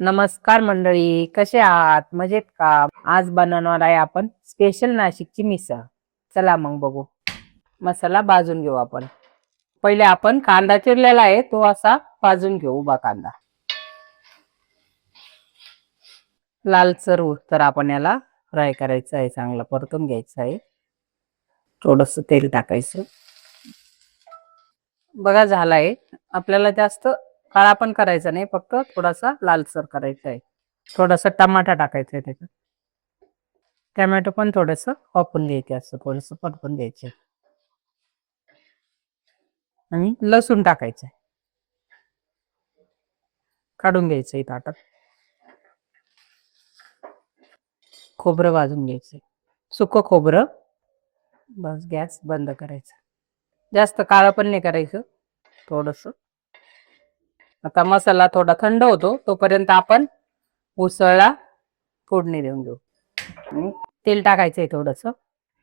नमस्कार मंडळी, कसे आहात? मजेत का? आज बनवणार आहे आपण स्पेशल नाशिकची मिसळ. चला मग बघू. मसाला भाजून घेऊ आपण. पहिले आपण कांदा चिरलेला आहे तो असा भाजून घेऊ. उभा कांदा लालसर तर आपण याला फ्राय करायचं आहे, चांगलं परतून घ्यायचं आहे. थोडस तेल टाकायचं. बघा झालाय. आपल्याला जास्त काळा पण करायचा नाही, फक्त थोडासा लालसर करायचा आहे. थोडासा टमाटा टाकायचा आहे त्याच्यात. टोमॅटो पण थोडस वाफवून घ्यायचे, असं थोडस परतून घ्यायचे. आणि लसूण टाकायचं, काढून घ्यायचं ताटात. खोबरं भाजून घ्यायचं, सुकं खोबरं. बस गॅस बंद करायचा. जास्त काळं पण नाही करायचं, थोडस. आता मसाला थोडा थंड होतो तोपर्यंत आपण उसळला फोडणी देऊन घेऊ. आणि तेल टाकायचंय थोडस,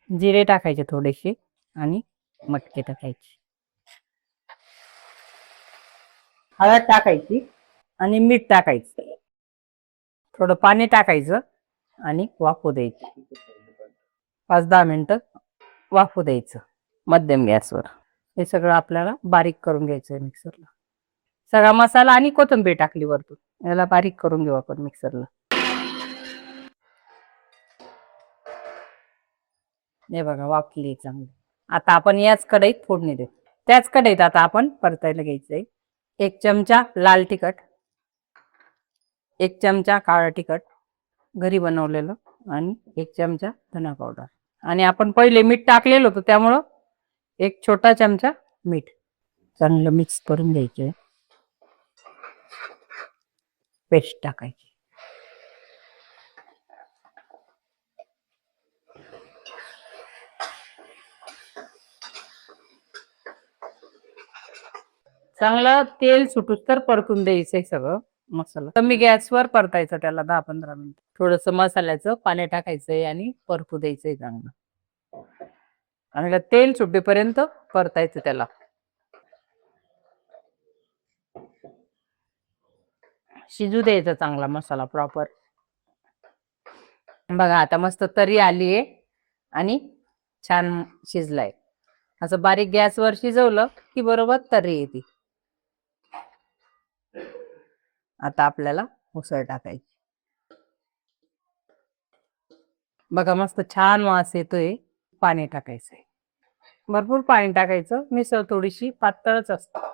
जिरे टाकायचे थोडेसे, आणि मटके टाकायचे, हळद टाकायची, आणि मीठ टाकायचं. थोडं पाणी टाकायचं आणि वाफू द्यायची. 5-10 मिनिटं वाफू द्यायचं मध्यम गॅसवर. हे सगळं आपल्याला बारीक करून घ्यायचंय मिक्सरला. सगळा मसाला आणि कोथिंबीर टाकली वरतून, याला बारीक करून घेऊ आपण मिक्सरला. हे बघा वाफली चांगली. आता आपण याच कढईत फोडणी देऊ. त्याच कढईत आता आपण परतायला घ्यायचंय. 1 चमचा लाल तिखट, 1 चमचा काळा तिखट घरी बनवलेलं, आणि 1 चमचा धना पावडर. आणि आपण पहिले मीठ टाकलेलं होतं त्यामुळं 1 छोटा चमचा मीठ. चांगलं मिक्स करून घ्यायचे. पेस्ट टाकायची. चांगलं तेल सुटूस तर परतून द्यायचंय सगळं मसाला. कमी गॅसवर परतायचं त्याला 10-15 मिनिट. थोडस मसाल्याचं पाणी टाकायचंय आणि परतू द्यायचंय चांगलं. आणि तेल सुटेपर्यंत परतायचं त्याला. शिजू द्यायचा चांगला मसाला प्रॉपर. बघा आता मस्त तरी आलीये आणि छान शिजलाय. असं बारीक गॅसवर शिजवलं की बरोबर तरी येते. आता आपल्याला उसळ टाकायची. बघा मस्त छान वास येतोय. पाणी टाकायचंय, भरपूर पाणी टाकायचं. मिसळ थोडीशी पातळच असते.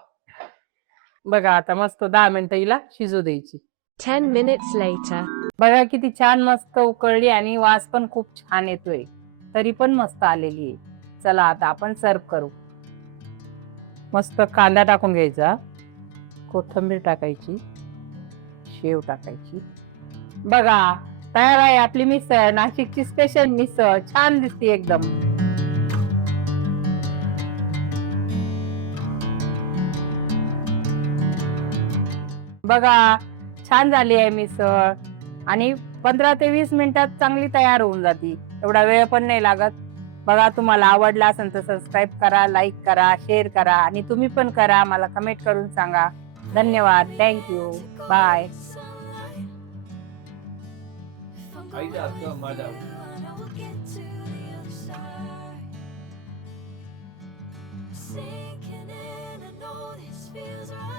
बघा आता मस्त 10 मिनिटं हिला शिजू द्यायची. 10 minutes later. बघा किती छान मस्त उकळली आणि वास पण खूप छान येतोय. तरी पण मस्त आलेली आहे. चला आता आपण सर्व करू. मस्त कांदा टाकून घ्यायचा, कोथिंबीर टाकायची, शेव टाकायची. बघा तयार आहे आपली मिसळ, नाशिकची स्पेशल मिसळ. छान दिसते एकदम. बघा छान झाली आहे मिसळ, आणि 15 ते 20 मिनिटात चांगली तयार होऊन जाते. एवढा वेळ पण नाही लागत. बघा तुम्हाला आवडला असेल तर सबस्क्राईब करा, लाईक करा, शेअर करा, आणि तुम्ही पण करा. मला कमेंट करून सांगा. धन्यवाद. Thank you. Bye. Sinking in, I know this feels right.